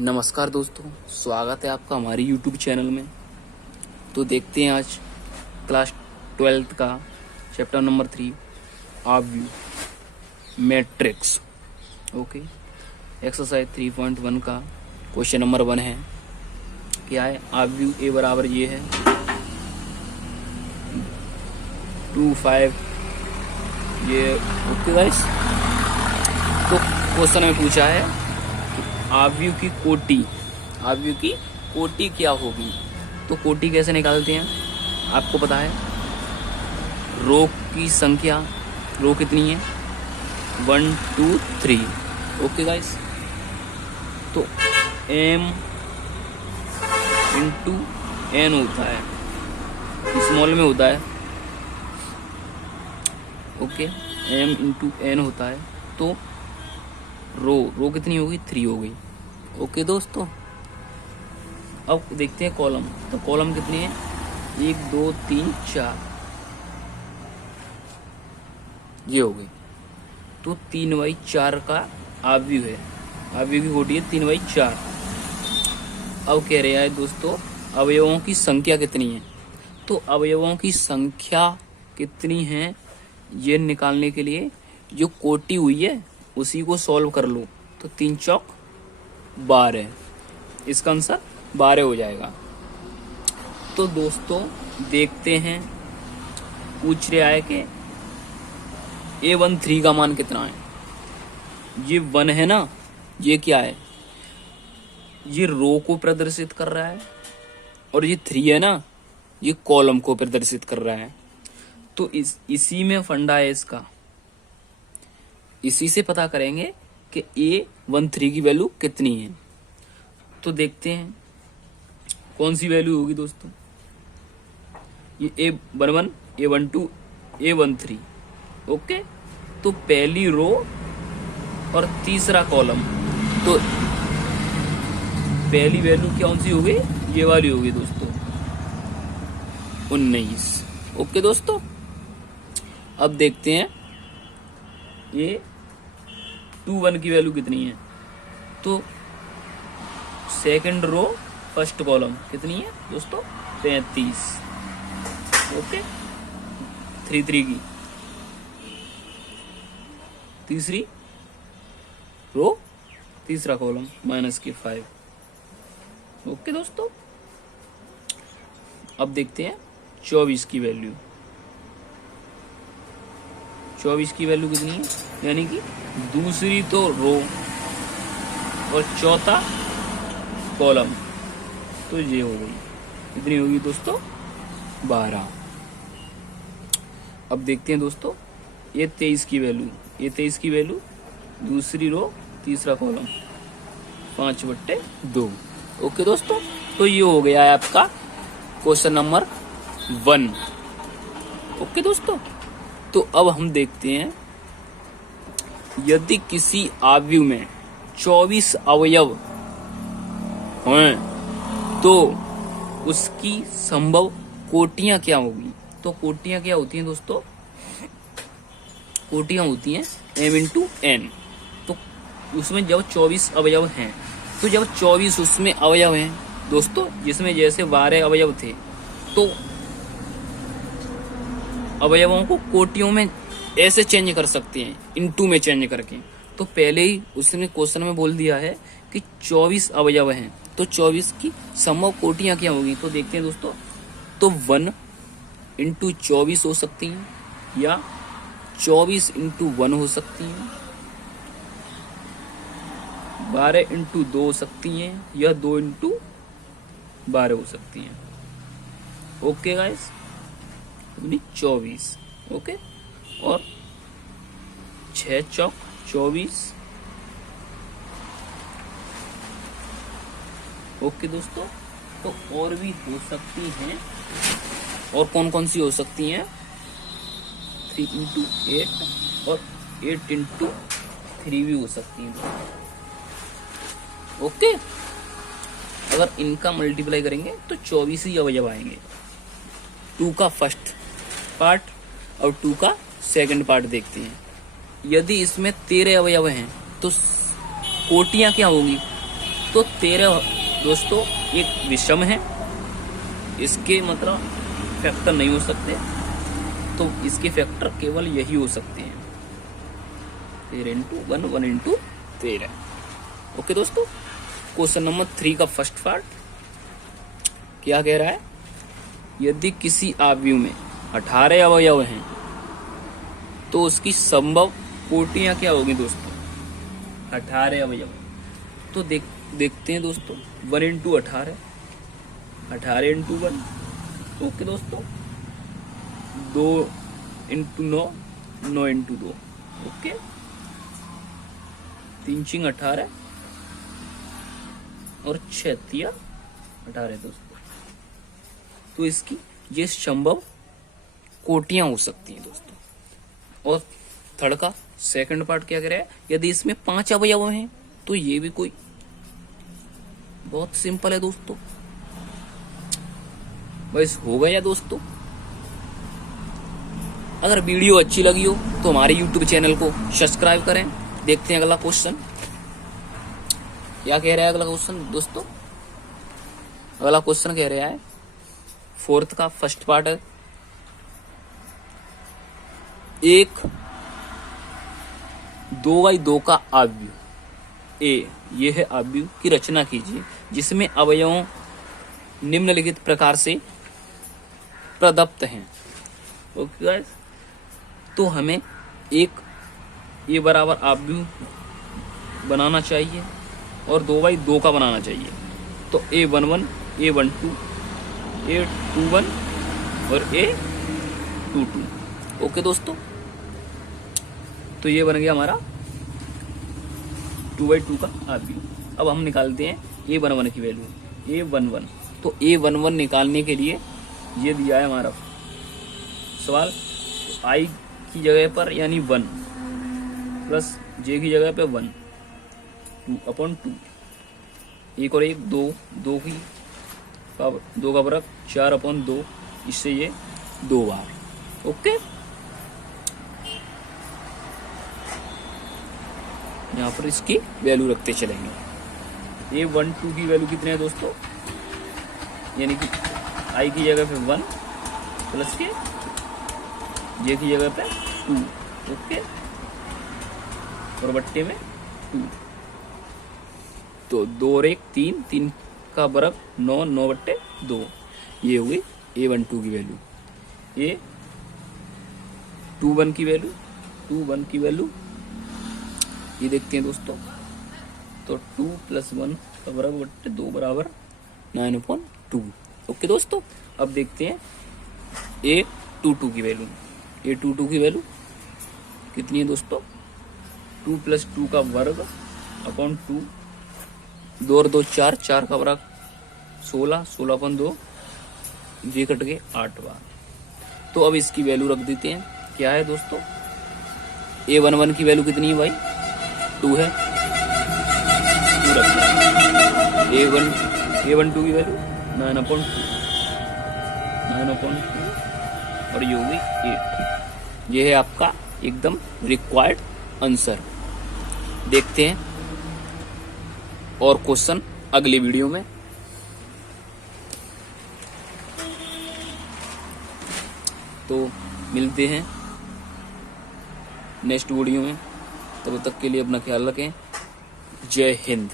नमस्कार दोस्तों, स्वागत है आपका हमारे YouTube चैनल में। तो देखते हैं आज क्लास 12th का चैप्टर नंबर 3 ऑब्व्यू मैट्रिक्स। ओके, एक्सरसाइज 3.1 का क्वेश्चन नंबर 1 है। क्या है? ऑब्व्यू ए बराबर ये है 2 5 ये। ओके गाइस, तो क्वेश्चन में पूछा है ऑब्व्यू की कोटि क्या होगी। तो कोटि कैसे निकालते हैं आपको पता है। रो की संख्या, रो कितनी है 1 2 3। ओके गाइस, तो m इंटू n होता है, स्मॉल में होता है। ओके, m इंटू n होता है। तो रो कितनी होगी 3 हो गई। ओके दोस्तों, अब देखते हैं कॉलम। तो कॉलम कितने हैं 1 2 3 4 ये हो गई। तो 3/4 का ऑब्व्यू है। ऑब्व्यू की कोटि है 3/4। अब कह रहे हैं दोस्तों अवयवों की संख्या कितनी है। तो अवयवों की संख्या कितनी है ये निकालने के लिए जो कोटि हुई है उसी को सॉल्व कर लो। तो 3 चौक 12, इसका आंसर 12 हो जाएगा। तो दोस्तों देखते हैं, पूछ रहा है कि A13 का मान कितना है। ये 1 है ना, ये क्या है, ये रो को प्रदर्शित कर रहा है, और ये 3 है ना, ये कॉलम को प्रदर्शित कर रहा है। तो इसी में फंडा है इसका। इसी से पता करेंगे कि A13 की वैल्यू कितनी है। तो देखते हैं कौन सी वैल्यू होगी दोस्तों। ये A11 A12 A13। ओके, तो पहली रो और तीसरा कॉलम, तो पहली वैल्यू कौन सी होगी, ये वाली होगी दोस्तों 19। ओके दोस्तों, अब देखते हैं ये 21 की वैल्यू कितनी है। तो सेकंड रो फर्स्ट कॉलम कितनी है दोस्तों 35। ओके, 33 की तीसरी रो तीसरा कॉलम -5। ओके दोस्तों, अब देखते हैं 24 की वैल्यू। 24 की वैल्यू कितनी है, यानी कि दूसरी तो रो और चौथा कॉलम, तो ये हो गई। कितनी होगी दोस्तों 12। अब देखते हैं दोस्तों ये 23 की वैल्यू। ये 23 की वैल्यू दूसरी रो तीसरा कॉलम 5/2। ओके दोस्तों, तो ये हो गया है आपका क्वेश्चन नंबर 1। ओके दोस्तों, तो अब हम देखते हैं यदि किसी ऑब्व्यू में 24 अवयव हैं तो उसकी संभव कोटियां क्या होगी। तो कोटियां क्या होती हैं दोस्तों, कोटियां होती हैं m इंटू n। तो उसमें जब 24 अवयव हैं, तो जब 24 उसमें अवयव हैं दोस्तों, जिसमें जैसे 12 अवयव थे, तो अवयवों को कोटियों में ऐसे चेंज कर सकते हैं, इनटू में चेंज करके। तो पहले ही उसने क्वेश्चन में बोल दिया है कि 24 अवयव हैं, तो 24 की संभव कोटियां क्या होगी। तो देखते हैं दोस्तों, तो 1 इंटू 24 हो सकती हैं, या 24 इंटू 1 हो सकती हैं, 12 इंटू 2 हो सकती हैं, या 2 इंटू 12 हो सकती हैं। Okay guys, 24। ओके, और 6 चौक 24। ओके दोस्तों, तो और भी हो सकती हैं, और कौन कौन सी हो सकती हैं 3 इंटू 8 और 8 इंटू 3 भी हो सकती हैं। ओके, अगर इनका मल्टीप्लाई करेंगे तो 24 ही अवयव आएंगे। 2 का फर्स्ट पार्ट और 2 का सेकंड पार्ट देखते हैं। यदि इसमें 13 अवयव हैं तो कोटियां क्या होंगी तो 13 दोस्तों एक विषम है, इसके मतलब फैक्टर नहीं हो सकते, तो इसके फैक्टर केवल यही हो सकते हैं, 13 इंटू 1, 1 इंटू 13। ओके दोस्तों, क्वेश्चन नंबर 3 का फर्स्ट पार्ट क्या कह रहा है, यदि किसी आव्यूह में 18 अवयव हैं तो उसकी संभव कोटियां क्या होगी दोस्तों, 18 अवयव। तो देखते हैं दोस्तों, 1 इंटू 18, 18 इंटू 1, ओके दोस्तों, 2 इंटू 9, 9 इंटू 2, ओके, 3 चिंग 18 और 6 तिया 18 दोस्तों। तो इसकी ये संभव कोटियां हो सकती हैं दोस्तों। और थर्ड का सेकंड पार्ट क्या कह रहा है, यदि इसमें 5 अवयव हैं तो ये भी कोई बहुत सिंपल है दोस्तों, बस हो गया दोस्तों। अगर वीडियो अच्छी लगी हो तो हमारे YouTube चैनल को सब्सक्राइब करें। देखते हैं अगला क्वेश्चन क्या कह रहा है। अगला क्वेश्चन दोस्तों, अगला क्वेश्चन कह रहा है, फोर्थ का फर्स्ट पार्ट है, एक 2x2 का आव्यूह ए, ये है आव्यूह की रचना कीजिए जिसमें अवयवों निम्नलिखित प्रकार से प्रदत्त हैं। ओके गाइस, तो हमें एक ए बराबर आव्यूह बनाना चाहिए और 2x2 का बनाना चाहिए। तो A11, A12, A21 और A22। ओके दोस्तों, तो ये बन गया हमारा 2x2 का आव्यूह। अब हम निकालते हैं A11 की वैल्यू, A11। तो A11 निकालने के लिए ये दिया है हमारा सवाल, तो I की जगह पर यानी 1 प्लस J की जगह पे 1, 2/2, 1 और 1 2, 2 का वर्ग 4/2, इससे ये 2 बार। ओके, यहाँ पर इसकी वैल्यू रखते चलेंगे। A12 की वैल्यू कितने है दोस्तों, यानी कि I की जगह पे 1 प्लस के J की जगह पे 2, ओके, और बट्टे में 2, तो 2 और 1 3, 3 का वर्ग 9, 9/2, ये हुई A12 की वैल्यू। A21 की वैल्यू, 21 की वैल्यू ये देखते हैं दोस्तों, तो 2 + 1 का वर्ग बट्टे 2 बराबर 9/2। ओके दोस्तों, अब देखते हैं A22 की वैल्यू। A22 की वैल्यू कितनी है दोस्तों, 2 + 2 का वर्ग अपॉन 2, 2 और 2 4, 4 का वर्ग 16, 16/2, ये कट गए 8 बार। तो अब इसकी वैल्यू रख देते हैं, क्या है दोस्तों, A11 की वैल्यू कितनी है भाई, 2 है, 2 रखते हैं। A12 की वैल्यू 9/2, 9/2 और ये होगी 8। ये है आपका एकदम रिक्वायर्ड आंसर। देखते हैं और क्वेश्चन अगली वीडियो में। तो मिलते हैं नेक्स्ट वीडियो में, तब तक के लिए अपना ख्याल रखें। जय हिंद।